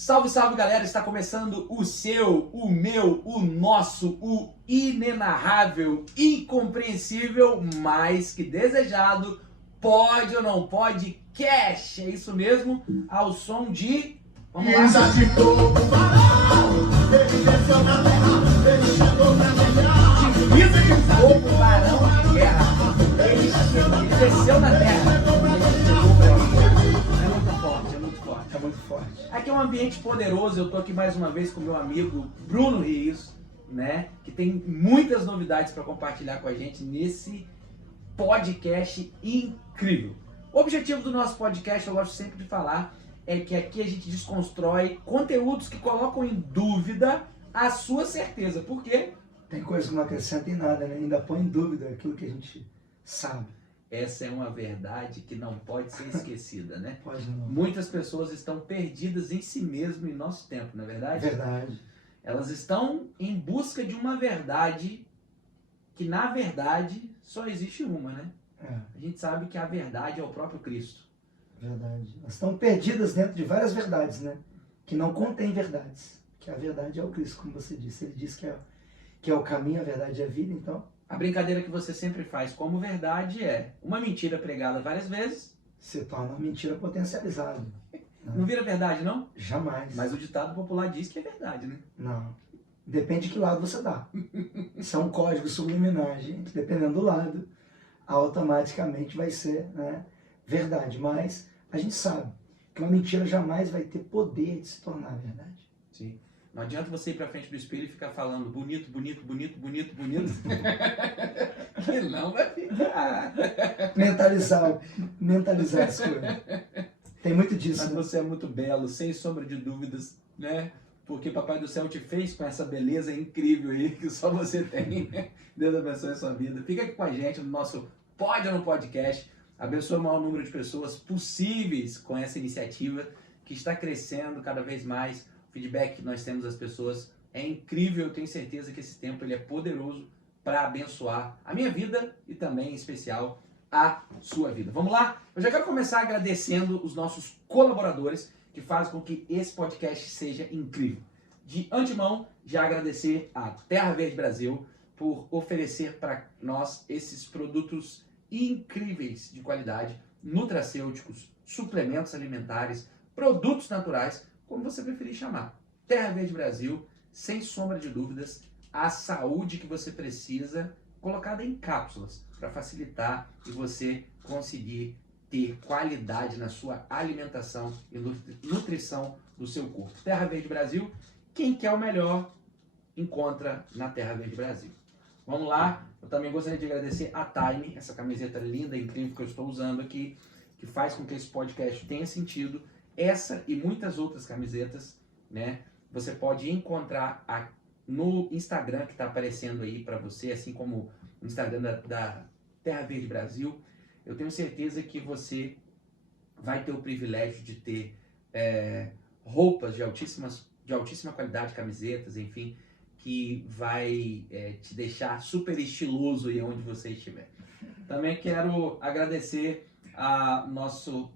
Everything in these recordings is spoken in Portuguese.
Salve, salve galera, está começando o seu, o meu, o nosso, o inenarrável, incompreensível, mais que desejado, pode ou não pode, cash, é isso mesmo, ao som de... Vamos lá. Divisa de fogo, varão de guerra, ele desceu na terra. É muito forte. Aqui é um ambiente poderoso, eu tô aqui mais uma vez com meu amigo Bruno Rios, né? Que tem muitas novidades para compartilhar com a gente nesse podcast incrível. O objetivo do nosso podcast, eu gosto sempre de falar, é que aqui a gente desconstrói conteúdos que colocam em dúvida a sua certeza. Por quê? Tem coisa que não acrescenta em nada, né? Ainda põe em dúvida aquilo que a gente sabe. Essa é uma verdade que não pode ser esquecida, né? Pode não. Muitas pessoas estão perdidas em si mesmo em nosso tempo, não é verdade? Verdade. Elas estão em busca de uma verdade que, na verdade, só existe uma, né? A gente sabe que a verdade é o próprio Cristo. Verdade. Elas estão perdidas dentro de várias verdades, né? Que não contêm verdades. Que a verdade é o Cristo, como você disse. Ele disse que é o caminho, a verdade e a vida, então... A brincadeira que você sempre faz como verdade é uma mentira pregada várias vezes. Se torna uma mentira potencializada. Não vira verdade, não? Jamais. Mas o ditado popular diz que é verdade, né? Não. Depende de que lado você dá. Isso é um código subliminar, gente. Dependendo do lado, automaticamente vai ser, né, verdade. Mas a gente sabe que uma mentira jamais vai ter poder de se tornar verdade. Sim. Não adianta você ir pra frente do espelho e ficar falando bonito, bonito, bonito, bonito, bonito. Que não vai ficar. Mentalizar as coisas. Tem muito disso. Mas né? você é muito belo, sem sombra de dúvidas, né? Porque Papai do Céu te fez com essa beleza incrível aí que só você tem. Deus abençoe a sua vida. Fica aqui com a gente no nosso Pode ou Não Podcast. Abençoe o maior número de pessoas possíveis com essa iniciativa que está crescendo cada vez mais. O feedback que nós temos das pessoas é incrível. Eu tenho certeza que esse tempo ele é poderoso para abençoar a minha vida e também, em especial, a sua vida. Vamos lá? Eu já quero começar agradecendo os nossos colaboradores que fazem com que esse podcast seja incrível. De antemão, já agradecer a Terra Verde Brasil por oferecer para nós esses produtos incríveis de qualidade, nutracêuticos, suplementos alimentares, produtos naturais, como você preferir chamar. Terra Verde Brasil, sem sombra de dúvidas, a saúde que você precisa colocada em cápsulas para facilitar e você conseguir ter qualidade na sua alimentação e nutrição do seu corpo. Terra Verde Brasil, quem quer o melhor, encontra na Terra Verde Brasil. Vamos lá, eu também gostaria de agradecer a Time, essa camiseta linda e incrível que eu estou usando aqui, que faz com que esse podcast tenha sentido. Essa e muitas outras camisetas, né? Você pode encontrar no Instagram que está aparecendo aí para você, assim como no Instagram da Terra Verde Brasil. Eu tenho certeza que você vai ter o privilégio de ter roupas de altíssima qualidade, camisetas, enfim, que vai te deixar super estiloso aí onde você estiver. Também quero agradecer a nosso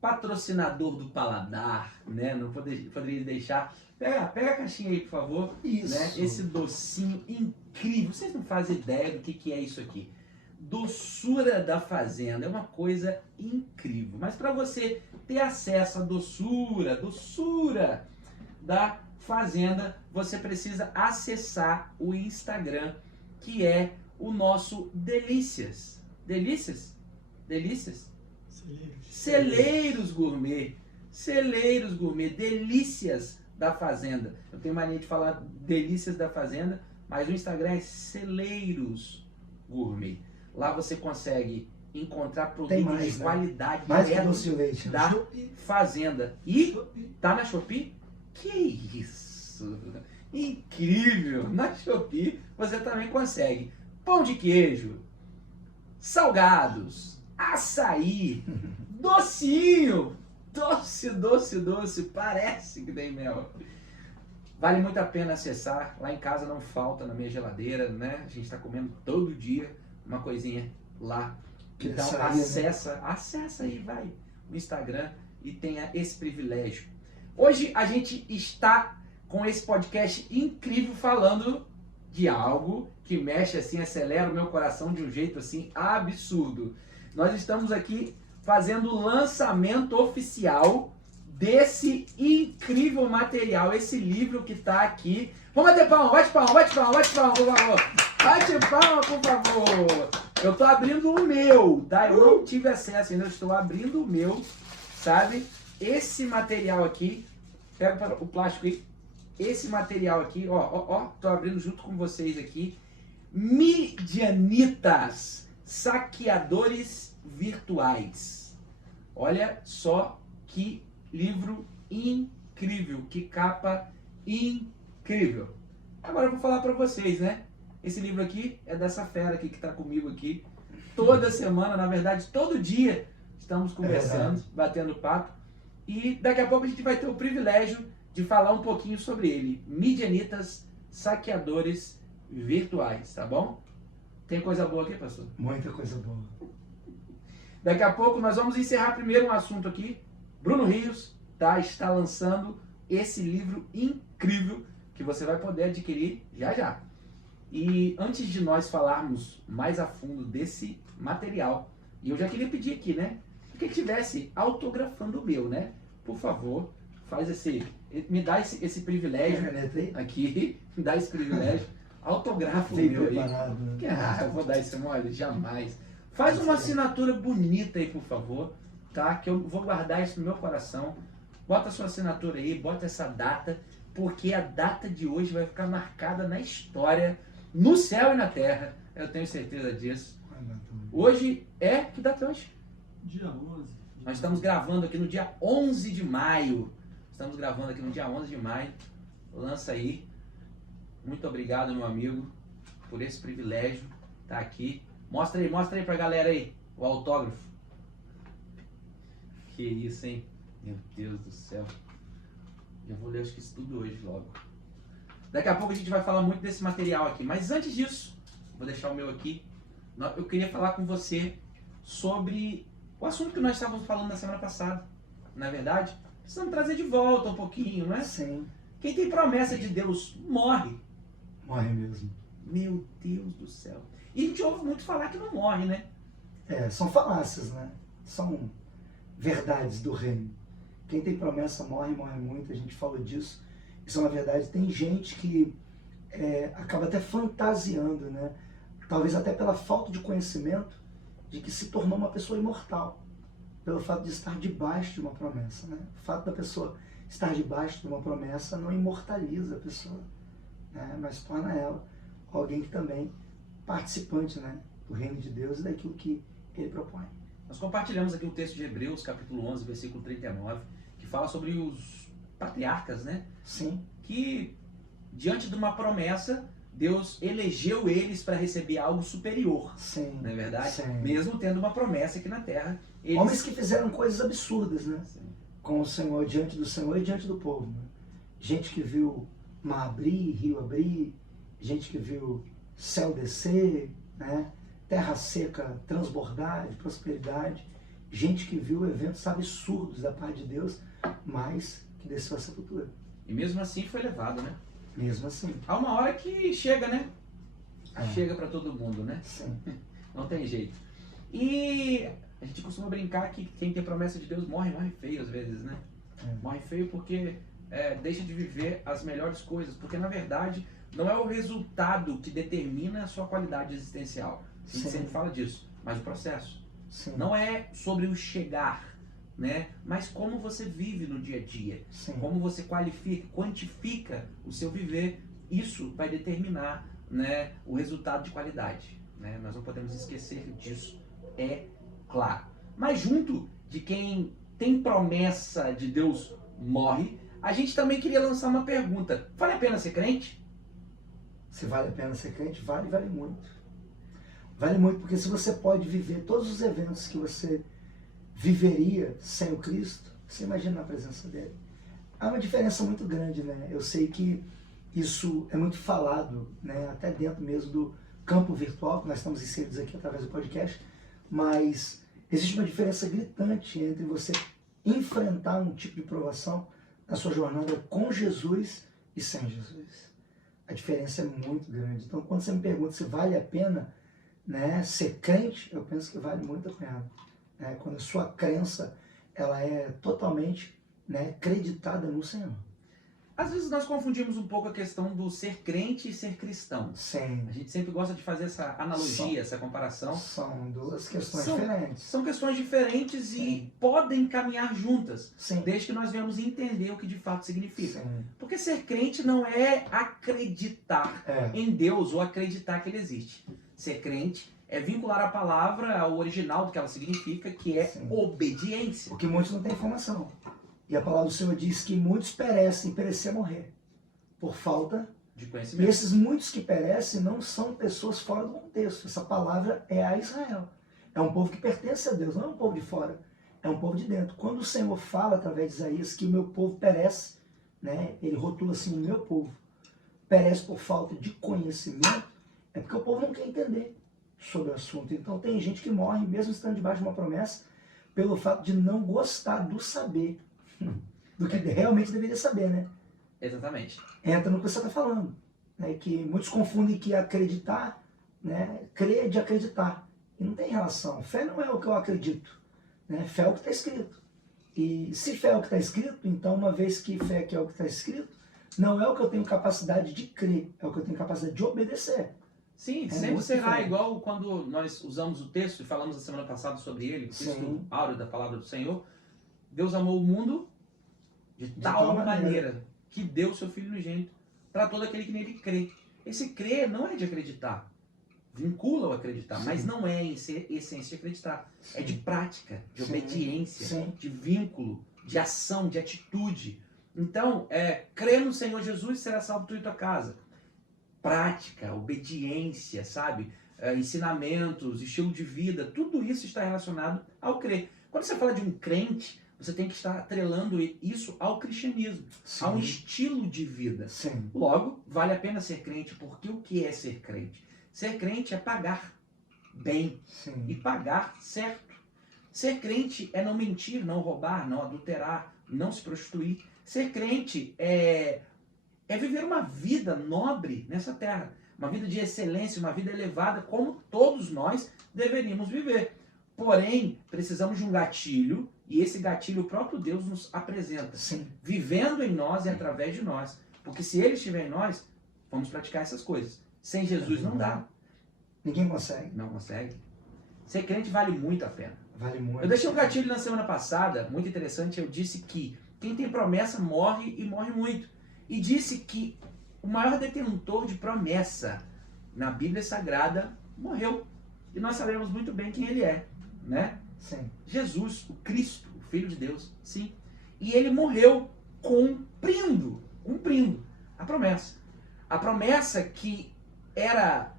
patrocinador do paladar, né? Não poderia deixar. Pega a caixinha aí, por favor. Isso. Né? Esse docinho incrível. Vocês não fazem ideia do que é isso aqui. Doçura da Fazenda. É uma coisa incrível. Mas para você ter acesso à doçura da Fazenda, você precisa acessar o Instagram, que é o nosso Delícias. Delícias? Delícias? Celeiros Gourmet. Celeiros Gourmet. Delícias da Fazenda. Eu tenho mania de falar Delícias da Fazenda, mas o Instagram é Celeiros Gourmet. Lá você consegue encontrar produtos de qualidade mais que doce de leite, da Fazenda. E tá na Shopee? Que isso! Incrível! Na Shopee você também consegue pão de queijo, salgados, açaí, docinho, doce, parece que tem mel. Vale muito a pena acessar. Lá em casa não falta na minha geladeira, né? A gente está comendo todo dia uma coisinha lá. Então acessa aí, vai, no Instagram e tenha esse privilégio. Hoje a gente está com esse podcast incrível falando de algo que mexe assim, acelera o meu coração de um jeito assim absurdo. Nós estamos aqui fazendo o lançamento oficial desse incrível material, esse livro que está aqui. Vamos bater palma, bate palma, bate palma, bate palma, por favor. Bate palma, por favor. Eu estou abrindo o meu, tá? Eu não tive acesso ainda, eu estou abrindo o meu, sabe? Esse material aqui, pega o plástico aí. Esse material aqui, ó, tô abrindo junto com vocês aqui. Midianitas, saqueadores virtuais. Olha só que livro incrível, que capa incrível. Agora eu vou falar para vocês, né? Esse livro aqui é dessa fera aqui que está comigo aqui. Toda semana, na verdade, todo dia estamos conversando, batendo papo. E daqui a pouco a gente vai ter o privilégio de falar um pouquinho sobre ele. Midianitas, saqueadores virtuais, tá bom? Tem coisa boa aqui, pastor? Muita coisa boa. Daqui a pouco nós vamos encerrar primeiro um assunto aqui. Bruno Rios, tá, está lançando esse livro incrível que você vai poder adquirir já já. E antes de nós falarmos mais a fundo desse material, e eu já queria pedir aqui, né? Que tivesse autografando o meu, né? Por favor, faz me dá esse privilégio aqui, me dá esse privilégio, autografa o meu aí. Eu vou dar esse mole? Jamais. Faz uma assinatura bonita aí, por favor, tá? Que eu vou guardar isso no meu coração. Bota a sua assinatura aí, bota essa data, porque a data de hoje vai ficar marcada na história, no céu e na terra. Eu tenho certeza disso. Hoje é, que data é hoje? Dia 11. Nós estamos gravando aqui no dia 11 de maio. Estamos gravando aqui no dia 11 de maio. Lança aí. Muito obrigado, meu amigo, por esse privilégio estar aqui. Mostra aí pra galera aí o autógrafo. Que isso, hein? Meu Deus do céu. Eu vou ler acho que isso tudo hoje logo. Daqui a pouco a gente vai falar muito desse material aqui. Mas antes disso, vou deixar o meu aqui. Eu queria falar com você sobre o assunto que nós estávamos falando na semana passada. Na verdade, precisamos trazer de volta um pouquinho, não é? Sim. Quem tem promessa de Deus morre. Morre mesmo. Meu Deus do céu. E a gente ouve muito falar que não morre, né? São falácias, né? São verdades do reino. Quem tem promessa morre, morre muito. A gente falou disso. Isso é uma verdade. Tem gente que acaba até fantasiando, né? Talvez até pela falta de conhecimento, de que se tornou uma pessoa imortal, pelo fato de estar debaixo de uma promessa, né? O fato da pessoa estar debaixo de uma promessa não imortaliza a pessoa, né? Mas torna ela alguém que também participante, né, do reino de Deus e daquilo que ele propõe. Nós compartilhamos aqui o texto de Hebreus, capítulo 11, versículo 39, que fala sobre os patriarcas, né? Sim. Que diante de uma promessa, Deus elegeu eles para receber algo superior. Sim. Não é verdade? Sim. Mesmo tendo uma promessa aqui na terra. Homens que fizeram coisas absurdas, né? Sim. Com o Senhor, diante do Senhor e diante do povo. Né? Gente que viu mar abrir, rio abrir, gente que viu céu descer, né? Terra seca transbordar de prosperidade, gente que viu eventos absurdos da parte de Deus, mas que desceu à sepultura. E mesmo assim foi levado, né? Mesmo assim. Há uma hora que chega, né? Chega para todo mundo, né? Sim. Não tem jeito. E a gente costuma brincar que quem tem promessa de Deus morre feio às vezes, né? Morre feio porque deixa de viver as melhores coisas. Porque na verdade não é o resultado que determina a sua qualidade existencial. A gente sempre fala disso. Mas o processo. Sim. Não é sobre o chegar, né? Mas como você vive no dia a dia. Sim. Como você quantifica o seu viver. Isso vai determinar, né, o resultado de qualidade. Né? Nós não podemos esquecer disso, é claro. Mas junto de quem tem promessa de Deus morre, a gente também queria lançar uma pergunta. Vale a pena ser crente? Se vale a pena ser crente, vale muito. Vale muito, porque se você pode viver todos os eventos que você viveria sem o Cristo, você imagina a presença dele. Há uma diferença muito grande, né? Eu sei que isso é muito falado, né? Até dentro mesmo do campo virtual, que nós estamos inseridos aqui através do podcast, mas existe uma diferença gritante entre você enfrentar um tipo de provação na sua jornada com Jesus e sem Jesus. A diferença é muito grande. Então, quando você me pergunta se vale a pena, né, ser crente, eu penso que vale muito a pena. Né? Quando a sua crença ela é totalmente, né, creditada no Senhor. Às vezes nós confundimos um pouco a questão do ser crente e ser cristão. Sim. A gente sempre gosta de fazer essa analogia, essa comparação. São duas questões diferentes. São questões diferentes. Sim. E podem caminhar juntas, Sim. desde que nós venhamos entender o que de fato significa. Sim. Porque ser crente não é acreditar em Deus ou acreditar que Ele existe. Ser crente é vincular a palavra ao original do que ela significa, que é Sim. obediência. Porque muitos não têm informação. E a palavra do Senhor diz que muitos perecem, perecer morrer, por falta de conhecimento. E esses muitos que perecem não são pessoas fora do contexto. Essa palavra é a Israel. É um povo que pertence a Deus, não é um povo de fora, é um povo de dentro. Quando o Senhor fala através de Isaías que o meu povo perece, né, ele rotula assim, o meu povo perece por falta de conhecimento, é porque o povo não quer entender sobre o assunto. Então tem gente que morre, mesmo estando debaixo de uma promessa, pelo fato de não gostar do saber, do que realmente deveria saber, né? Exatamente. Entra no que você está falando, né? Que muitos confundem que acreditar, né? Crer de acreditar. E não tem relação. Fé não é o que eu acredito, né? Fé é o que está escrito. E se fé é o que está escrito, então uma vez que fé é o que está escrito, não é o que eu tenho capacidade de crer, é o que eu tenho capacidade de obedecer. Sim, sempre será diferente. Igual quando nós usamos o texto e falamos a semana passada sobre ele, o texto áureo da palavra do Senhor. Deus amou o mundo de tal maneira que deu o seu Filho unigênito para todo aquele que nele crê. Esse crer não é de acreditar, vincula o acreditar, Sim. mas não é em essência de acreditar. Sim. É de prática, de Sim. obediência, Sim. de vínculo, de ação, de atitude. Então, crer no Senhor Jesus será salvo tu e tua casa. Prática, obediência, sabe? Ensinamentos, estilo de vida, tudo isso está relacionado ao crer. Quando você fala de um crente, você tem que estar atrelando isso ao cristianismo, Sim. a um estilo de vida. Sim. Logo, vale a pena ser crente, porque o que é ser crente? Ser crente é pagar bem Sim. e pagar certo. Ser crente é não mentir, não roubar, não adulterar, não se prostituir. Ser crente é viver uma vida nobre nessa terra, uma vida de excelência, uma vida elevada, como todos nós deveríamos viver. Porém, precisamos de um gatilho, e esse gatilho o próprio Deus nos apresenta, Sim. vivendo em nós e através de nós. Porque se Ele estiver em nós, vamos praticar essas coisas. Sem Jesus não dá. Ninguém consegue. Não consegue. Ser crente vale muito a pena. Vale muito. Eu deixei um gatilho na semana passada, muito interessante. Eu disse que quem tem promessa morre e morre muito. E disse que o maior detentor de promessa na Bíblia Sagrada morreu. E nós sabemos muito bem quem ele é, né? Sim. Jesus, o Cristo, o Filho de Deus, sim. E ele morreu cumprindo a promessa. A promessa que era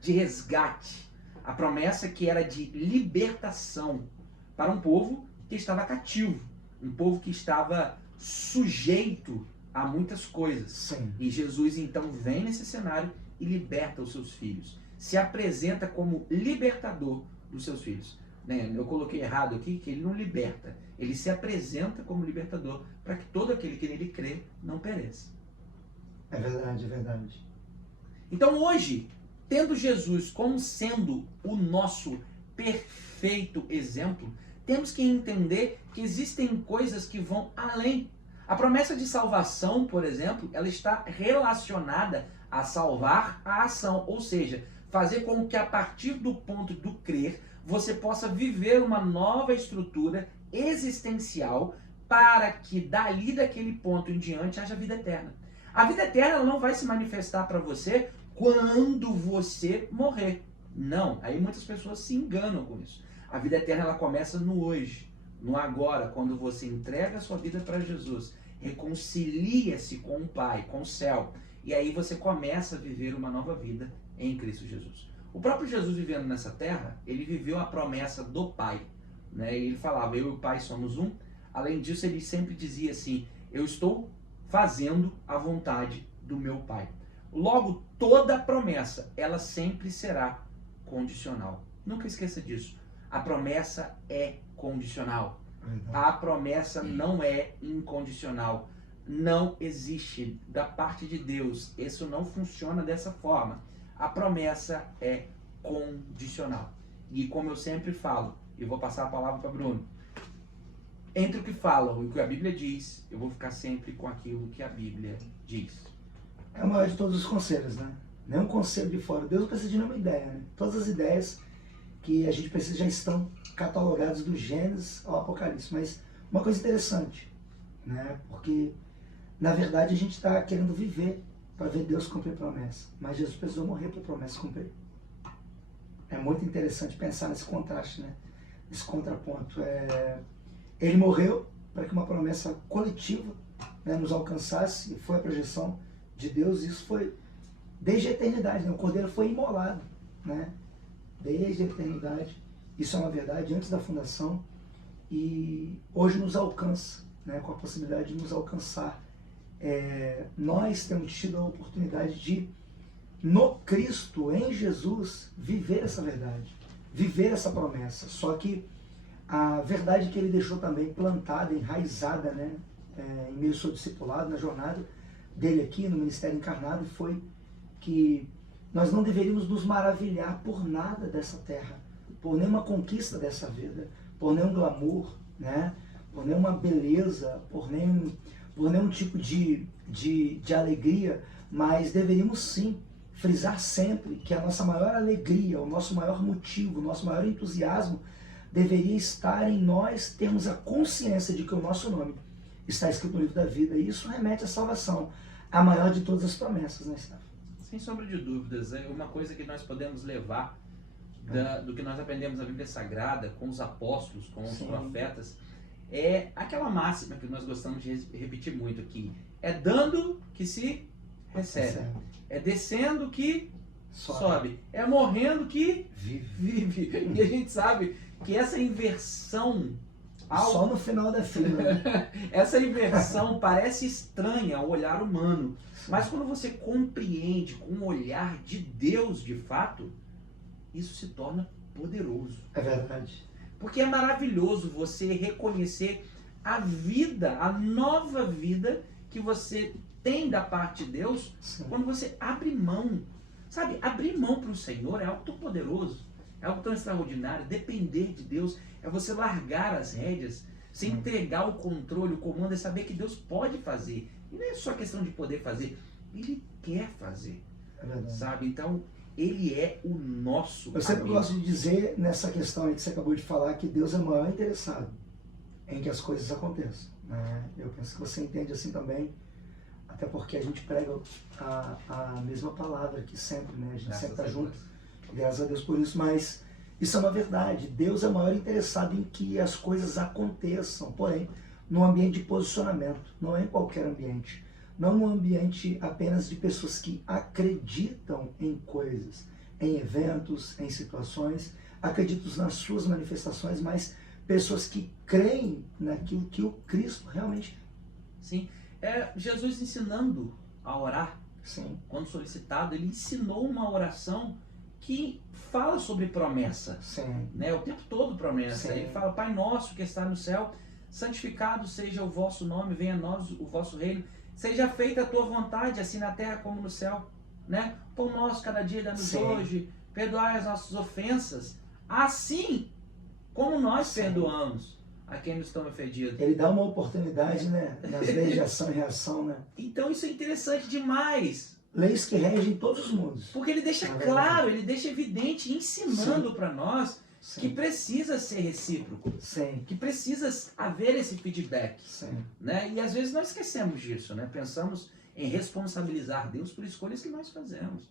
de resgate, a promessa que era de libertação para um povo que estava cativo, um povo que estava sujeito a muitas coisas. Sim. E Jesus então vem nesse cenário e liberta os seus filhos. Se apresenta como libertador dos seus filhos. Eu coloquei errado aqui que ele não liberta. Ele se apresenta como libertador para que todo aquele que nele crê não pereça. É verdade, é verdade. Então hoje, tendo Jesus como sendo o nosso perfeito exemplo, temos que entender que existem coisas que vão além. A promessa de salvação, por exemplo, ela está relacionada a salvar a ação, ou seja, fazer com que a partir do ponto do crer, você possa viver uma nova estrutura existencial para que dali daquele ponto em diante haja vida eterna. A vida eterna ela não vai se manifestar para você quando você morrer. Não, aí muitas pessoas se enganam com isso. A vida eterna ela começa no hoje, no agora, quando você entrega a sua vida para Jesus, reconcilia-se com o Pai, com o céu, e aí você começa a viver uma nova vida em Cristo Jesus. O próprio Jesus vivendo nessa terra, ele viveu a promessa do Pai, né? E ele falava, eu e o Pai somos um. Além disso, ele sempre dizia assim, eu estou fazendo a vontade do meu Pai. Logo, toda promessa, ela sempre será condicional. Nunca esqueça disso. A promessa é condicional. A promessa não é incondicional. não existe da parte de Deus. Isso não funciona dessa forma. A promessa é condicional. E como eu sempre falo, eu vou passar a palavra para Bruno. Entre o que falam e o que a Bíblia diz, eu vou ficar sempre com aquilo que a Bíblia diz. É o maior de todos os conselhos, né? Nenhum conselho de fora. Deus não precisa de nenhuma ideia, né? Todas as ideias que a gente precisa já estão catalogadas do Gênesis ao Apocalipse. Mas uma coisa interessante, né? Porque, na verdade, a gente está querendo viver para ver Deus cumprir promessa. Mas Jesus precisou morrer para a promessa cumprir. É muito interessante pensar nesse contraste, né? Esse contraponto. Ele morreu para que uma promessa coletiva, né, nos alcançasse, e foi a projeção de Deus. Isso foi desde a eternidade, né? O Cordeiro foi imolado, né? Desde a eternidade. Isso é uma verdade, antes da fundação. E hoje nos alcança, né? Com a possibilidade de nos alcançar. Nós temos tido a oportunidade de, no Cristo, em Jesus, viver essa verdade, viver essa promessa. Só que a verdade que ele deixou também plantada, enraizada, né, em meio ao seu discipulado, na jornada dele aqui no ministério encarnado, foi que nós não deveríamos nos maravilhar por nada dessa terra, por nenhuma conquista dessa vida, por nenhum glamour, né, por nenhuma beleza, por nenhum tipo de alegria, mas deveríamos sim frisar sempre que a nossa maior alegria, o nosso maior motivo, o nosso maior entusiasmo deveria estar em nós termos a consciência de que o nosso nome está escrito no livro da vida, e isso remete à salvação, a maior de todas as promessas, né, Steph? Sem sombra de dúvidas, é uma coisa que nós podemos levar do que nós aprendemos na Bíblia Sagrada, com os apóstolos, com os profetas, é aquela máxima que nós gostamos de repetir muito aqui: é dando que se recebe, é descendo que sobe, é morrendo que vive. E a gente sabe que essa inversão... Só no final da fila. Essa inversão parece estranha ao olhar humano, mas quando você compreende com o olhar de Deus de fato, isso se torna poderoso. É verdade. Porque é maravilhoso você reconhecer a vida, a nova vida que você tem da parte de Deus. Sim. Quando você abre mão. Sabe, abrir mão para o Senhor é algo tão poderoso, é algo tão extraordinário. Depender de Deus é você largar as rédeas, você entregar o controle, o comando, é saber que Deus pode fazer. E não é só questão de poder fazer, Ele quer fazer. É verdade. Sabe, então Ele é o nosso Eu sempre amigo. gosto de dizer, nessa questão aí que você acabou de falar, que Deus é o maior interessado em que as coisas aconteçam, né? Eu penso que você entende assim também, até porque a gente prega a mesma palavra aqui sempre, né? A gente sempre está junto, graças a Deus por isso, mas isso é uma verdade. Deus é o maior interessado em que as coisas aconteçam, porém, num ambiente de posicionamento, não é em qualquer ambiente. Não num ambiente apenas de pessoas que acreditam em coisas, em eventos, em situações, acreditam nas suas manifestações, mas pessoas que creem naquilo que o Cristo realmente... Sim, Jesus ensinando a orar. Sim. Quando solicitado, ele ensinou uma oração que fala sobre promessa. Sim. Né? O tempo todo promessa. Sim. Ele fala: Pai nosso que está no céu, santificado seja o vosso nome, venha a nós o vosso reino, seja feita a tua vontade, assim na terra como no céu. Né? Pão nosso cada dia dá-nos hoje, perdoai as nossas ofensas, assim como nós perdoamos a quem nos estão ofendidos. Ele dá uma oportunidade, né, nas leis de ação e reação, né? Então isso é interessante demais. Leis que regem todos os mundos. Porque ele deixa claro, ele deixa evidente, ensinando para nós que precisa ser recíproco. Sim. Que precisa haver esse feedback. Sim. Né? E às vezes nós esquecemos disso, né? Pensamos em responsabilizar Deus por escolhas que nós fazemos.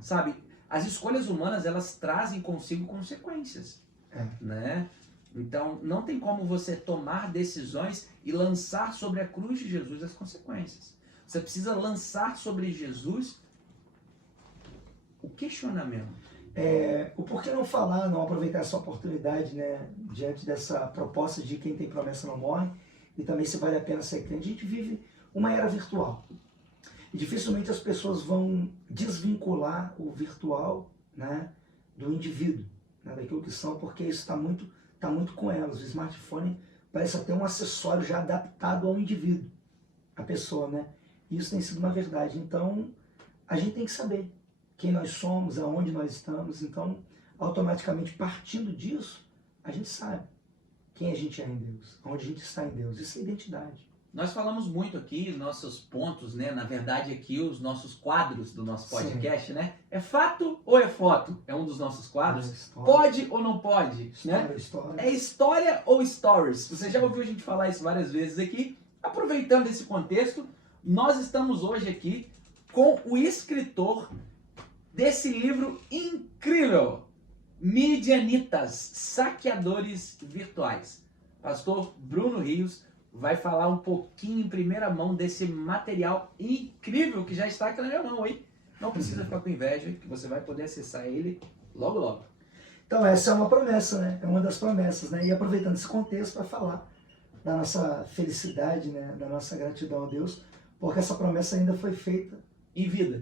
Sabe, as escolhas humanas, elas trazem consigo consequências. Né? Então, não tem como você tomar decisões e lançar sobre a cruz de Jesus as consequências. Você precisa lançar sobre Jesus o questionamento. O porquê não falar, não aproveitar essa oportunidade, né, diante dessa proposta de quem tem promessa não morre, e também se vale a pena ser crente. A gente vive uma era virtual. E dificilmente as pessoas vão desvincular o virtual, né, do indivíduo, né, daquilo que são, porque isso está muito com elas. O smartphone parece até um acessório já adaptado ao indivíduo. a pessoa, né? E isso tem sido uma verdade. Então, a gente tem que saber quem nós somos, aonde nós estamos. Então, automaticamente, partindo disso, a gente sabe quem a gente é em Deus, onde a gente está em Deus. Isso é identidade. Nós falamos muito aqui, nossos pontos, né? Na verdade, aqui os nossos quadros do nosso podcast, né? É fato ou é foto? É um dos nossos quadros. Pode ou não pode? História, né? história. É história ou stories? Você já ouviu a gente falar isso várias vezes aqui. Aproveitando esse contexto, nós estamos hoje aqui com o escritor desse livro incrível, Midianitas, Saqueadores Virtuais. Pastor Bruno Rios vai falar um pouquinho em primeira mão desse material incrível que já está aqui na minha mão, hein? Não precisa ficar com inveja, que você vai poder acessar ele logo, logo. Então, essa é uma promessa, né? É uma das promessas, né? E aproveitando esse contexto para falar da nossa felicidade, né? Da nossa gratidão a Deus, porque essa promessa ainda foi feita em vida,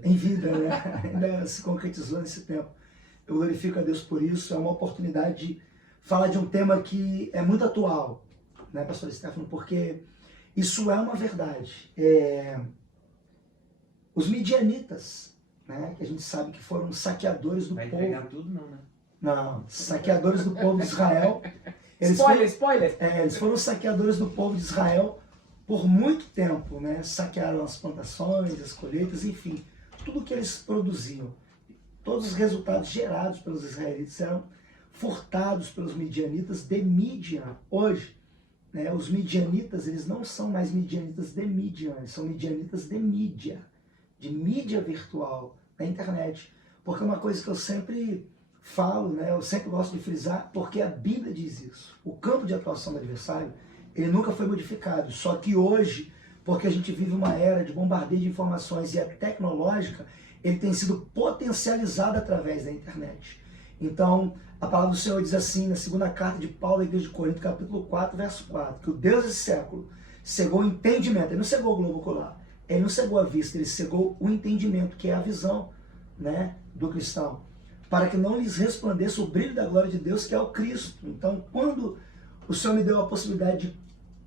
né? Ainda se concretizou nesse tempo. Eu glorifico a Deus por isso. É uma oportunidade de falar de um tema que é muito atual, né, pastor Stefano? Porque isso é uma verdade. Os midianitas, né? Que a gente sabe que foram saqueadores do povo. Vai entregar tudo não, né? Não, saqueadores do povo de Israel. Spoiler! Eles foram saqueadores do povo de Israel por muito tempo, né? Saquearam as plantações, as colheitas, enfim, tudo que eles produziam. Todos os resultados gerados pelos israelitas eram furtados pelos midianitas de Midian. Hoje, né, os midianitas, eles não são mais midianitas de Midian, eles são midianitas de mídia virtual, na internet. Porque é uma coisa que eu sempre falo, né, eu sempre gosto de frisar, porque a Bíblia diz isso. O campo de atuação do adversário, ele nunca foi modificado. Só que hoje, porque a gente vive uma era de bombardeio de informações e é tecnológica, ele tem sido potencializado através da internet. Então, a palavra do Senhor diz assim, na segunda carta de Paulo à igreja de Corinto, capítulo 4, verso 4, que o Deus desse século cegou o entendimento. Ele não cegou o globo ocular, ele não cegou a vista, ele cegou o entendimento, que é a visão, né, do cristão, para que não lhes resplandeça o brilho da glória de Deus, que é o Cristo. Então, quando o Senhor me deu a possibilidade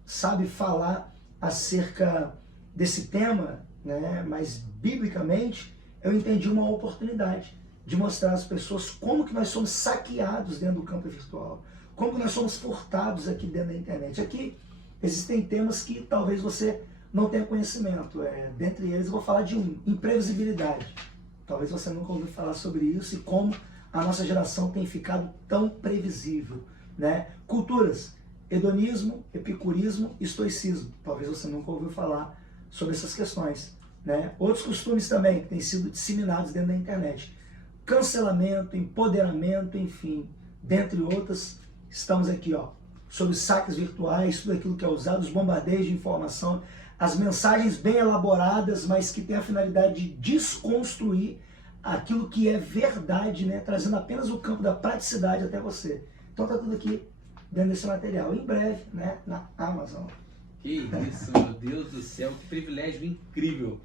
de, falar acerca desse tema, né, mas biblicamente, eu entendi uma oportunidade de mostrar às pessoas como que nós somos saqueados dentro do campo virtual, como que nós somos furtados aqui dentro da internet. Aqui existem temas que talvez você não tenha conhecimento. Dentre eles eu vou falar de imprevisibilidade. Talvez você nunca ouviu falar sobre isso e como a nossa geração tem ficado tão previsível, né? Culturas, hedonismo, epicurismo, estoicismo. Talvez você nunca ouviu falar sobre essas questões, né? Outros costumes também que têm sido disseminados dentro da internet. Cancelamento, empoderamento, enfim, dentre outras, estamos aqui, ó, sobre saques virtuais, tudo aquilo que é usado, os bombardeios de informação, as mensagens bem elaboradas, mas que têm a finalidade de desconstruir aquilo que é verdade, né, trazendo apenas o campo da praticidade até você. Então tá tudo aqui dentro desse material. Em breve, né, na Amazon. Que isso, meu Deus do céu, que privilégio incrível.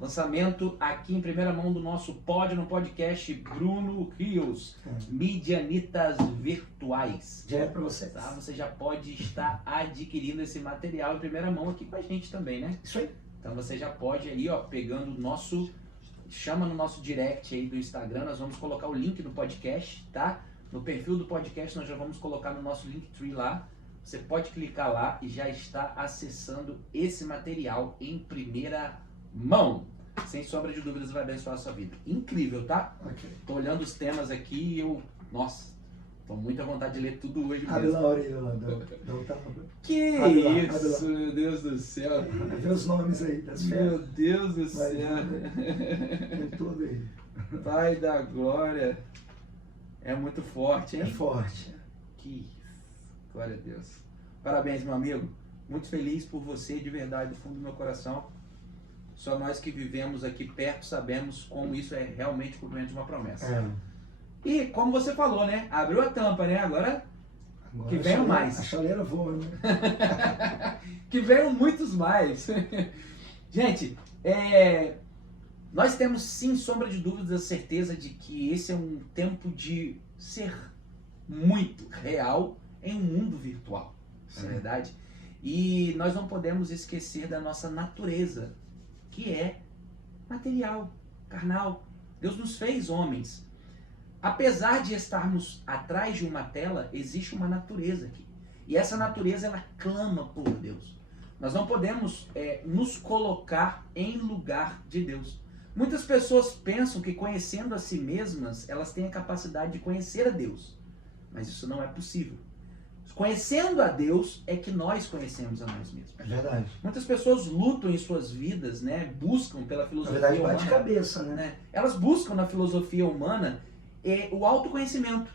Lançamento aqui em primeira mão do nosso no podcast Bruno Rios, Midianitas Virtuais. Direto para você. Tá? Você já pode estar adquirindo esse material em primeira mão aqui com a gente também, né? Isso aí. Então você já pode aí, ó, pegando o nosso, chama no nosso direct aí do Instagram, nós vamos colocar o link do podcast, tá? No perfil do podcast nós já vamos colocar no nosso Linktree lá. Você pode clicar lá e já está acessando esse material em primeira mão. Sem sombra de dúvidas, vai abençoar a sua vida. Incrível, tá? Ok. Tô olhando os temas aqui e eu... Nossa, tô com muita vontade de ler tudo hoje Abre mesmo. lá a orelha lá, dá um tapa. Que Abre lá, isso, meu Deus do céu. Vê os nomes aí das Meu festas. Deus do céu. Tem tudo aí. Pai da glória. É muito forte, hein? É forte. Que isso. Glória a Deus. Parabéns, meu amigo. Muito feliz por você, de verdade, do fundo do meu coração. Só nós que vivemos aqui perto sabemos como isso é realmente cumprimento de uma promessa. E como você falou, né? Abriu a tampa, né? Agora que venham mais. A chaleira voa, né? Que venham muitos mais. Gente, nós temos, sem sombra de dúvidas, a certeza de que esse é um tempo de ser muito real em um mundo virtual. Não é verdade? E nós não podemos esquecer da nossa natureza, que é material, carnal. Deus nos fez homens. Apesar de estarmos atrás de uma tela, existe uma natureza aqui. E essa natureza, ela clama por Deus. Nós não podemos nos colocar em lugar de Deus. Muitas pessoas pensam que conhecendo a si mesmas, elas têm a capacidade de conhecer a Deus. Mas isso não é possível. Conhecendo a Deus é que nós conhecemos a nós mesmos. É verdade. Muitas pessoas lutam em suas vidas, né? Buscam pela filosofia Na verdade, humana. bate cabeça, né? Elas buscam na filosofia humana o autoconhecimento.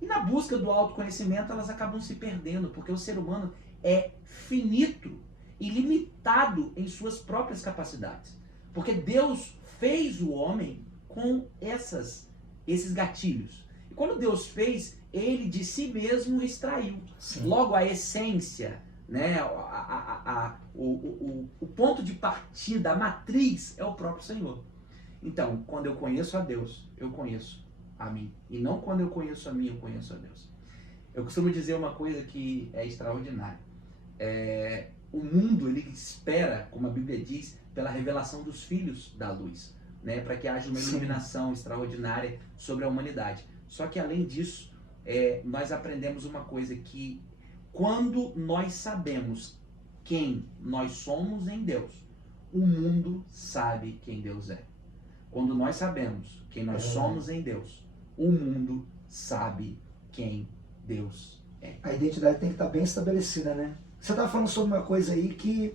E na busca do autoconhecimento, elas acabam se perdendo, porque o ser humano é finito e limitado em suas próprias capacidades. Porque Deus fez o homem com esses gatilhos. E quando Deus fez, ele de si mesmo extraiu. Sim. Logo, a essência, né, o ponto de partida, a matriz é o próprio Senhor. Então, quando eu conheço a Deus, eu conheço a mim. E não quando eu conheço a mim, eu conheço a Deus. Eu costumo dizer uma coisa que é extraordinária. O mundo, ele espera, como a Bíblia diz, pela revelação dos filhos da luz, né, para que haja uma iluminação extraordinária sobre a humanidade. Só que, além disso, nós aprendemos uma coisa, que quando nós sabemos quem nós somos em Deus, o mundo sabe quem Deus é. Quando nós sabemos quem nós somos em Deus, o mundo sabe quem Deus é. A identidade tem que estar bem estabelecida, né? Você está falando sobre uma coisa aí que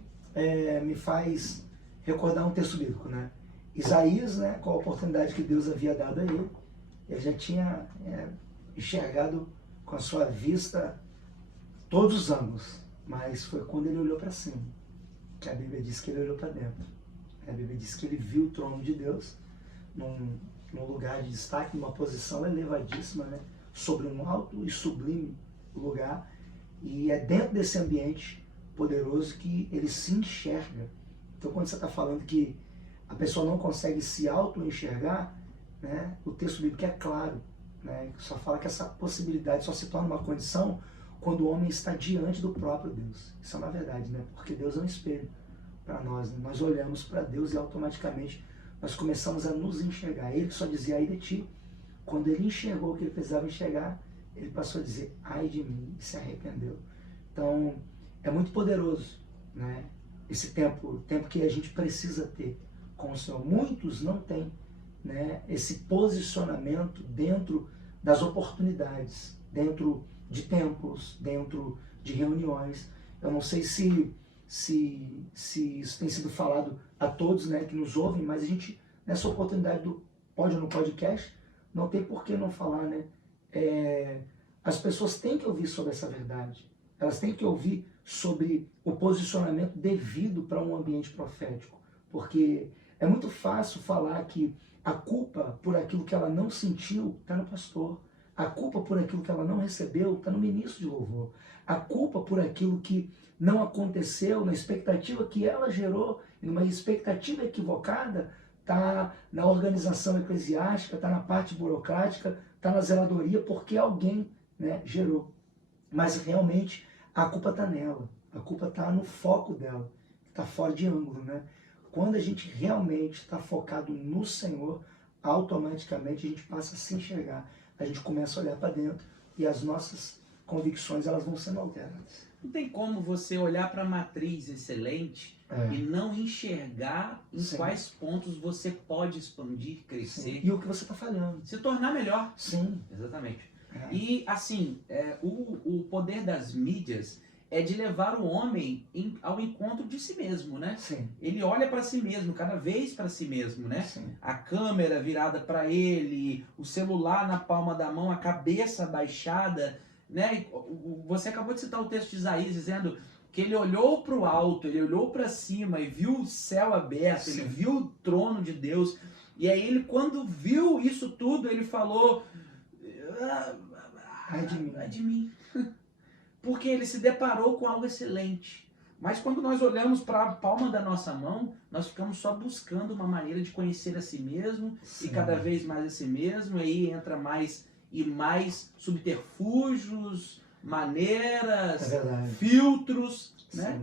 me faz recordar um texto bíblico, né? Isaías, né, com a oportunidade que Deus havia dado a ele, ele já tinha enxergado com a sua vista todos os ângulos, mas foi quando ele olhou para cima, que a Bíblia diz que ele olhou para dentro. A Bíblia diz que ele viu o trono de Deus num lugar de destaque, numa posição elevadíssima, né, sobre um alto e sublime lugar, e é dentro desse ambiente poderoso que ele se enxerga. Então, quando você está falando que a pessoa não consegue se auto-enxergar, né, o texto bíblico é claro, né, só fala que essa possibilidade só se torna uma condição quando o homem está diante do próprio Deus. Isso é uma verdade, né? Porque Deus é um espelho para nós, né? Nós olhamos para Deus e automaticamente nós começamos a nos enxergar. Ele só dizia ai de ti. Quando ele enxergou o que ele precisava enxergar, ele passou a dizer ai de mim, e se arrependeu. Então, é muito poderoso, né, esse tempo que a gente precisa ter com o Senhor. Muitos não têm, né, esse posicionamento dentro das oportunidades, dentro de templos, dentro de reuniões. Eu não sei se isso tem sido falado a todos, né, que nos ouvem, mas a gente, nessa oportunidade do Pode ou Não Podcast, não tem por que não falar, né? As pessoas têm que ouvir sobre essa verdade. Elas têm que ouvir sobre o posicionamento devido para um ambiente profético. Porque é muito fácil falar que a culpa por aquilo que ela não sentiu está no pastor. A culpa por aquilo que ela não recebeu está no ministro de louvor. A culpa por aquilo que não aconteceu, na expectativa que ela gerou, numa expectativa equivocada, está na organização eclesiástica, está na parte burocrática, está na zeladoria, porque alguém, né, gerou. Mas realmente a culpa está nela, a culpa está no foco dela, está fora de ângulo, né? Quando a gente realmente está focado no Senhor, automaticamente a gente passa a se enxergar, a gente começa a olhar para dentro e as nossas convicções elas vão sendo alteradas. Não tem como você olhar para a matriz excelente e não enxergar em quais pontos você pode expandir, crescer. Sim. E o que você está falhando. Se tornar melhor. Sim. Exatamente. E assim, o poder das mídias é de levar o homem ao encontro de si mesmo, né? Sim. Ele olha para si mesmo, cada vez para si mesmo, né? Sim. A câmera virada para ele, o celular na palma da mão, a cabeça baixada, né? Você acabou de citar o texto de Isaías dizendo que ele olhou para o alto, ele olhou para cima e viu o céu aberto, Sim. ele viu o trono de Deus. E aí ele, quando viu isso tudo, ele falou: ai de mim. Ai de mim. Porque ele se deparou com algo excelente. Mas quando nós olhamos para a palma da nossa mão, nós ficamos só buscando uma maneira de conhecer a si mesmo. Sim. E cada vez mais a si mesmo, e aí entra mais e mais subterfúgios, maneiras, É verdade. filtros, né?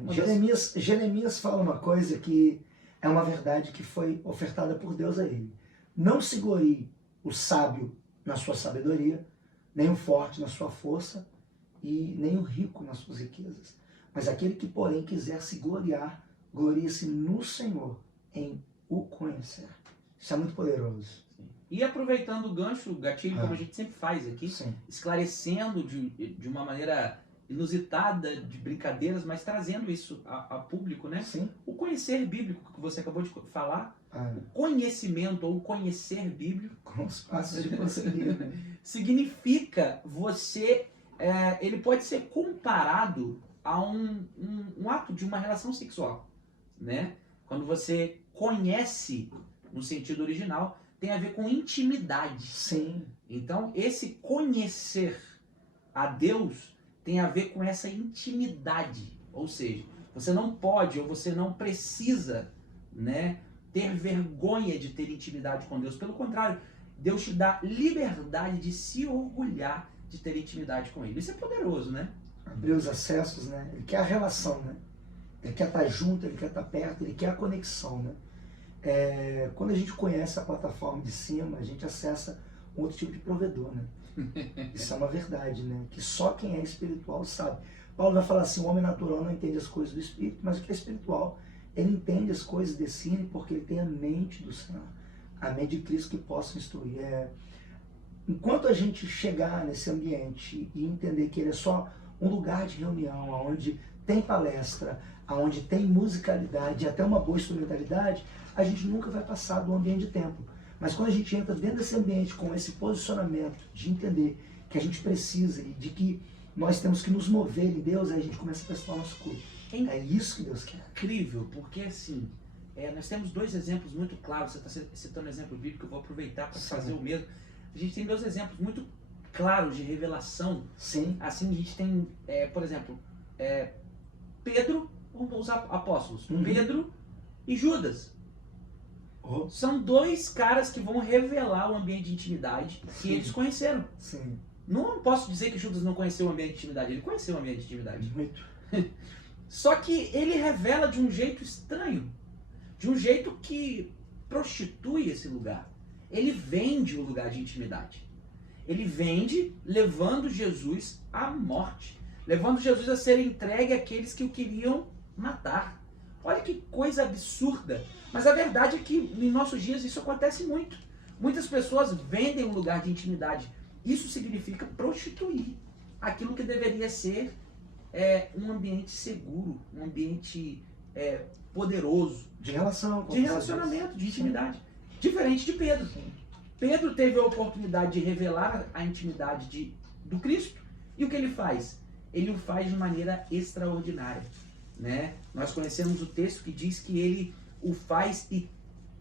Jeremias fala uma coisa que é uma verdade que foi ofertada por Deus a ele. Não se glorie o sábio na sua sabedoria, nem o forte na sua força, e nem o rico nas suas riquezas. Mas aquele que, porém, quiser se gloriar, glorie-se no Senhor, em o conhecer. Isso é muito poderoso. E aproveitando o gancho, o gatilho, como a gente sempre faz aqui, Sim. esclarecendo de uma maneira inusitada, de brincadeiras, mas trazendo isso a público, né? Sim. O conhecer bíblico, que você acabou de falar, Ah, o conhecimento ou conhecer bíblico, com os passos de conseguir, né? significa você, ele pode ser comparado a um ato de uma relação sexual, né? Quando você conhece, no sentido original, tem a ver com intimidade. Sim. Então, esse conhecer a Deus tem a ver com essa intimidade. Ou seja, você não pode ou você não precisa, né, ter vergonha de ter intimidade com Deus. Pelo contrário, Deus te dá liberdade de se orgulhar de ter intimidade com Ele. Isso é poderoso, né? Abrir os acessos, né? Ele quer a relação, né? Ele quer estar junto, ele quer estar perto, ele quer a conexão, né? Quando a gente conhece a plataforma de cima, a gente acessa um outro tipo de provedor, né? Isso é uma verdade, né? Que só quem é espiritual sabe. Paulo vai falar assim, o homem natural não entende as coisas do Espírito, mas o que é espiritual, ele entende as coisas desse cine porque ele tem a mente do Senhor, a mente de Cristo que possa instruir. Enquanto a gente chegar nesse ambiente e entender que ele é só um lugar de reunião, onde tem palestra, onde tem musicalidade, até uma boa instrumentalidade, a gente nunca vai passar do ambiente de templo. Mas quando a gente entra dentro desse ambiente com esse posicionamento de entender que a gente precisa e de que nós temos que nos mover em Deus, aí a gente começa a prestar o nosso culto. É isso que Deus quer. Incrível, porque assim, nós temos dois exemplos muito claros. Você está citando um exemplo bíblico, eu vou aproveitar para fazer o mesmo. A gente tem dois exemplos muito claros de revelação. Sim. Assim, a gente tem, por exemplo, Pedro, os apóstolos, Pedro e Judas. São dois caras que vão revelar o ambiente de intimidade que eles conheceram. Sim. Não posso dizer que Judas não conheceu o ambiente de intimidade, ele conheceu o ambiente de intimidade. Muito. Só que ele revela de um jeito estranho, de um jeito que prostitui esse lugar. Ele vende o lugar de intimidade. Ele vende levando Jesus à morte, levando Jesus a ser entregue àqueles que o queriam matar. Olha que coisa absurda. Mas a verdade é que em nossos dias isso acontece muito. Muitas pessoas vendem um lugar de intimidade. Isso significa prostituir aquilo que deveria ser um ambiente seguro, um ambiente poderoso. De relação. De relacionamento, de intimidade. Diferente de Pedro. Pedro teve a oportunidade de revelar a intimidade do Cristo. E o que ele faz? Ele o faz de maneira extraordinária. Né? Nós conhecemos o texto que diz que ele o faz e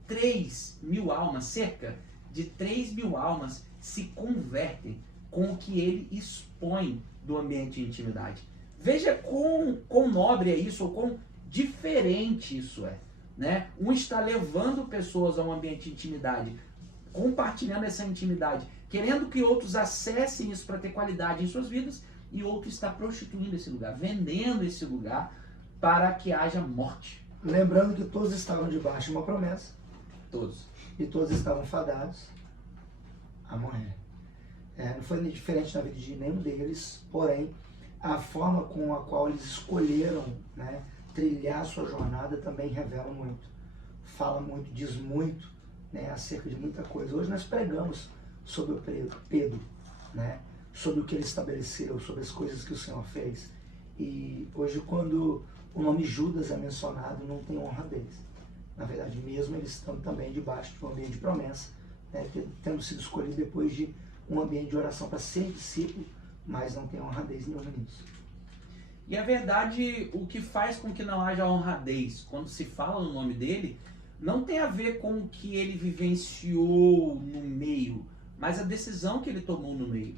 3.000 almas, cerca de 3.000 almas se convertem com o que ele expõe do ambiente de intimidade. Veja quão nobre é isso, ou quão diferente isso é. Né? Um está levando pessoas a um ambiente de intimidade, compartilhando essa intimidade, querendo que outros acessem isso para ter qualidade em suas vidas, e outro está prostituindo esse lugar, vendendo esse lugar para que haja morte. Lembrando que todos estavam debaixo de uma promessa. Todos. E todos estavam fadados a morrer. Não foi diferente na vida de nenhum deles, porém, a forma com a qual eles escolheram, né, trilhar a sua jornada também revela muito. Fala muito, diz muito, né, acerca de muita coisa. Hoje nós pregamos sobre o Pedro, né, sobre o que ele estabeleceu, sobre as coisas que o Senhor fez. E hoje, quando o nome Judas é mencionado, não tem honra deles. Na verdade, mesmo eles estão também debaixo de um ambiente de promessa, né, tendo sido escolhido depois de um ambiente de oração para ser discípulo, mas não tem honradez nenhuma nisso. E a verdade, o que faz com que não haja honradez quando se fala no nome dele, não tem a ver com o que ele vivenciou no meio, mas a decisão que ele tomou no meio.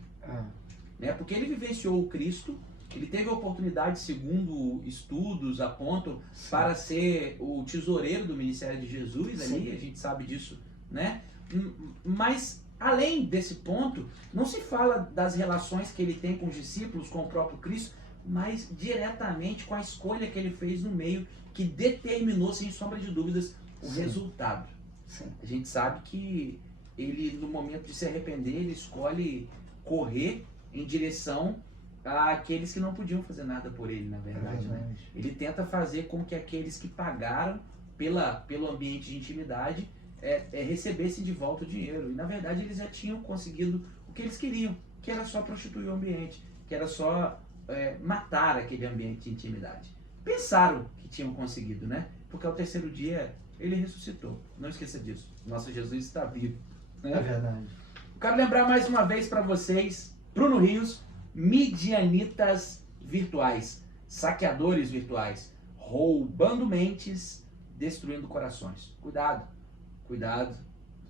Né? Porque ele vivenciou o Cristo, ele teve a oportunidade, segundo estudos apontam, sim, para ser o tesoureiro do ministério de Jesus, ali, a gente sabe disso, né? Mas além desse ponto, não se fala das relações que ele tem com os discípulos, com o próprio Cristo, mas diretamente com a escolha que ele fez no meio, que determinou, sem sombra de dúvidas, o resultado. Sim. A gente sabe que ele, no momento de se arrepender, ele escolhe correr em direção àqueles que não podiam fazer nada por ele, na verdade, né? Ele tenta fazer com que aqueles que pagaram pelo ambiente de intimidade recebessem de volta o dinheiro. E, na verdade, eles já tinham conseguido o que eles queriam, que era só prostituir o ambiente, que era só matar aquele ambiente de intimidade. Pensaram que tinham conseguido, né? Porque ao terceiro dia ele ressuscitou. Não esqueça disso. Nosso Jesus está vivo. Né? É verdade. Quero lembrar mais uma vez para vocês, Bruno Rios, midianitas virtuais, saqueadores virtuais, roubando mentes, destruindo corações. Cuidado, cuidado,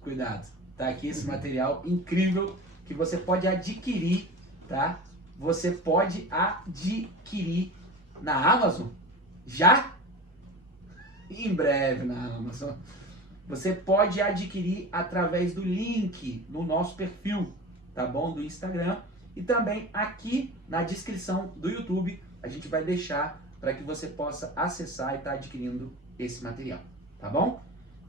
cuidado. Tá aqui esse material incrível que você pode adquirir, tá? Você pode adquirir na Amazon já? Em breve na Amazon. Você pode adquirir através do link no nosso perfil, tá bom? Do Instagram. E também aqui na descrição do YouTube a gente vai deixar para que você possa acessar e estar adquirindo esse material, tá bom?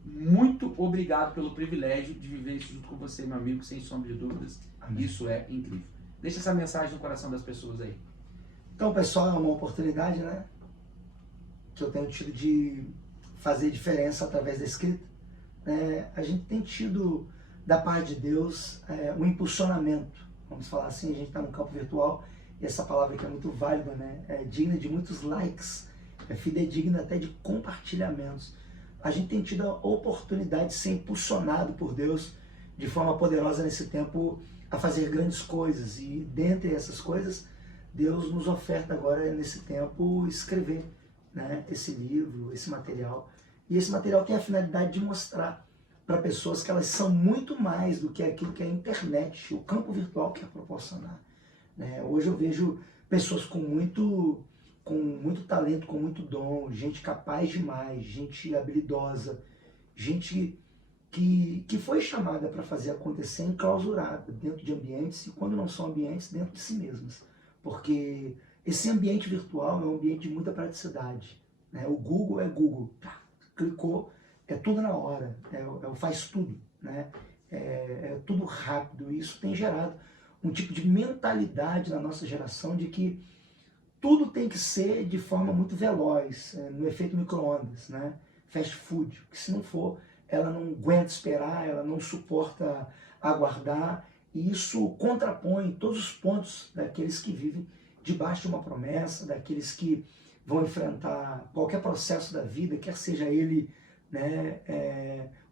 Muito obrigado pelo privilégio de viver isso junto com você, meu amigo, sem sombra de dúvidas. Amém. Isso é incrível. Deixa essa mensagem no coração das pessoas aí. Então, pessoal, é uma oportunidade, né? Que eu tenho tido de fazer diferença através da escrita. A gente tem tido, da parte de Deus, um impulsionamento. Vamos falar assim, a gente está no campo virtual, e essa palavra aqui é muito válida, né? É digna de muitos likes, é fidedigna até de compartilhamentos. A gente tem tido a oportunidade de ser impulsionado por Deus de forma poderosa nesse tempo a fazer grandes coisas. E dentre essas coisas, Deus nos oferta agora nesse tempo escrever, né, esse livro, esse material. E esse material tem a finalidade de mostrar para pessoas que elas são muito mais do que aquilo que a internet, o campo virtual quer proporcionar. Né? Hoje eu vejo pessoas com muito talento, com muito dom, gente capaz demais, gente habilidosa, gente que foi chamada para fazer acontecer enclausurada dentro de ambientes, e quando não são ambientes, dentro de si mesmas. Porque esse ambiente virtual é um ambiente de muita praticidade. Né? O Google é Google. Clicou, é tudo na hora, faz tudo. Né? É tudo rápido. E isso tem gerado um tipo de mentalidade na nossa geração de que tudo tem que ser de forma muito veloz, no efeito micro-ondas, né? Fast food, que se não for, ela não aguenta esperar, ela não suporta aguardar, e isso contrapõe todos os pontos daqueles que vivem debaixo de uma promessa, daqueles que vão enfrentar qualquer processo da vida, quer seja ele, né,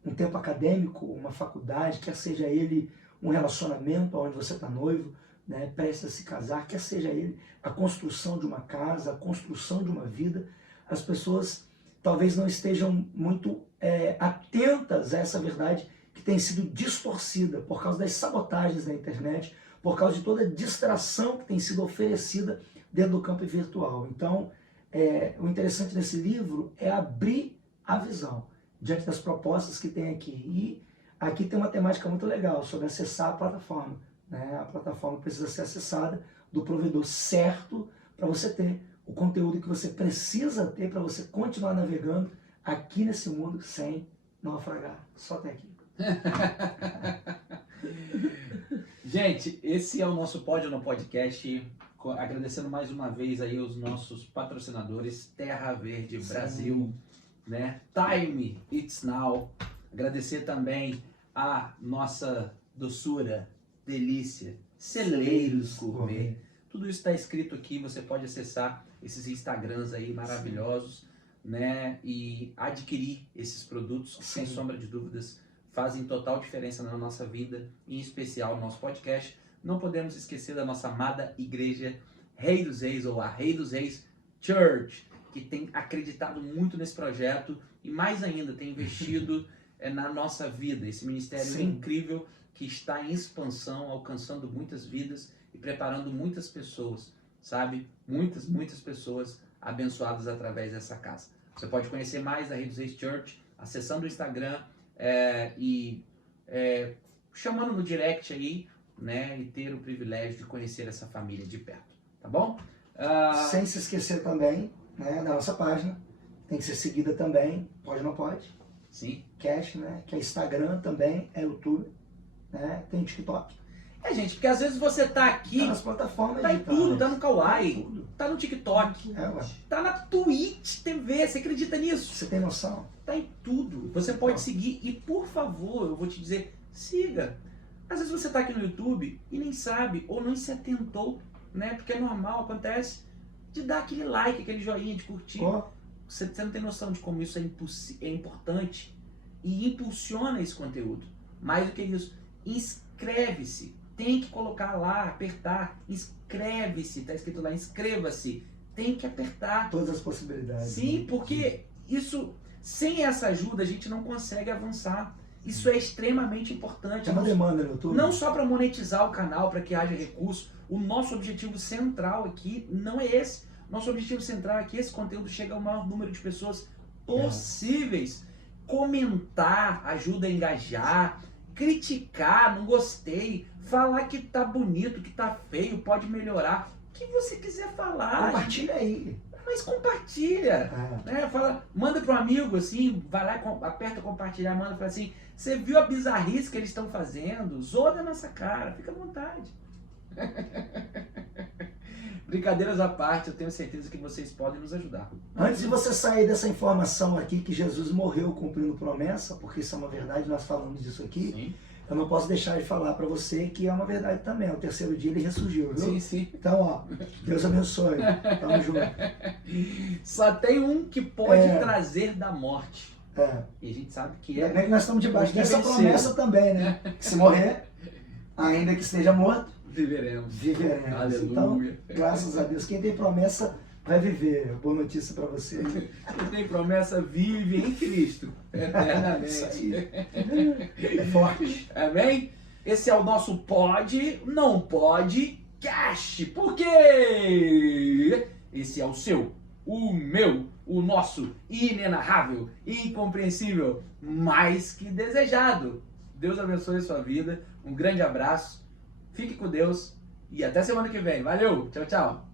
um tempo acadêmico, uma faculdade, quer seja ele um relacionamento onde você está noivo, né, prestes a se casar, quer seja ele a construção de uma casa, a construção de uma vida. As pessoas talvez não estejam muito atentas a essa verdade que tem sido distorcida por causa das sabotagens da internet, por causa de toda a distração que tem sido oferecida dentro do campo virtual. Então, o interessante desse livro é abrir a visão diante das propostas que tem aqui. E aqui tem uma temática muito legal sobre acessar a plataforma. Né? A plataforma precisa ser acessada do provedor certo para você ter o conteúdo que você precisa ter para você continuar navegando aqui nesse mundo sem naufragar. Só até aqui. Gente, esse é o nosso Pode ou Não Podcast. Agradecendo mais uma vez aí os nossos patrocinadores, Terra Verde Brasil, né? Time It's Now. Agradecer também a nossa doçura, delícia, Celeiros Gourmet. Tudo isso está escrito aqui, você pode acessar esses Instagrams aí maravilhosos, né? E adquirir esses produtos que, sem sombra de dúvidas, fazem total diferença na nossa vida, em especial no nosso podcast. Não podemos esquecer da nossa amada igreja Rei dos Reis, ou a Rei dos Reis Church, que tem acreditado muito nesse projeto e mais ainda tem investido na nossa vida. Esse ministério incrível que está em expansão, alcançando muitas vidas e preparando muitas pessoas, sabe? Muitas pessoas abençoadas através dessa casa. Você pode conhecer mais da Rei dos Reis Church acessando o Instagram e chamando no direct aí, né? E ter o privilégio de conhecer essa família de perto, tá bom? Sem se esquecer também, né, da nossa página, tem que ser seguida também, pode ou não pode. Sim. Cash, né, que é Instagram também, é YouTube, né, tem TikTok. Gente, porque às vezes você tá aqui, Tá nas plataformas tá em digitais. tudo, tá no Kawaii, Tá em tudo. tá no TikTok, Ué. tá na Twitch TV, você acredita nisso? Você tem noção? Tá em tudo. Você pode seguir e, por favor, eu vou te dizer, siga. Às vezes você tá aqui no YouTube e nem sabe, ou não se atentou, né? Porque é normal, acontece, de dar aquele like, aquele joinha, de curtir. Você não tem noção de como isso é importante e impulsiona esse conteúdo. Mais do que isso, inscreve-se. Tem que colocar lá, apertar, inscreve-se, tá escrito lá, inscreva-se. Tem que apertar. Todas as possibilidades. Sim, né? porque isso, sem essa ajuda, a gente não consegue avançar. Isso é extremamente importante. É uma demanda no YouTube. Não só para monetizar o canal, para que haja recurso. O nosso objetivo central aqui não é esse. Nosso objetivo central é que esse conteúdo chegue ao maior número de pessoas possíveis. Comentar ajuda a engajar, criticar, não gostei, falar que tá bonito, que tá feio, pode melhorar. O que você quiser falar. Compartilha aí. Mas compartilha. Né? Fala, manda para um amigo assim, vai lá, aperta compartilhar, manda, fala assim, você viu a bizarrice que eles estão fazendo? Zoa da nossa cara, fica à vontade. Brincadeiras à parte, eu tenho certeza que vocês podem nos ajudar. Antes de você sair dessa informação aqui que Jesus morreu cumprindo promessa, porque isso é uma verdade, nós falamos disso aqui, Sim. eu não posso deixar de falar para você que é uma verdade também. Ao terceiro dia ele ressurgiu, viu? Sim, sim. Então, ó, Deus abençoe. Tamo junto. Só tem um que pode trazer da morte. E a gente sabe que Ainda bem que nós estamos debaixo dessa vencer. promessa também, né? Que se morrer, ainda que esteja morto, viveremos. viveremos. Aleluia. Então, graças a Deus, quem tem promessa vai viver. Boa notícia para você. Quem tem promessa vive em Cristo eternamente. Isso aí. É forte. Amém? Esse é o nosso pode, não pode, cash. Por quê? Esse é o seu, o meu, o nosso, inenarrável, incompreensível, mais que desejado. Deus abençoe a sua vida. Um grande abraço. Fique com Deus e até semana que vem. Valeu, tchau, tchau.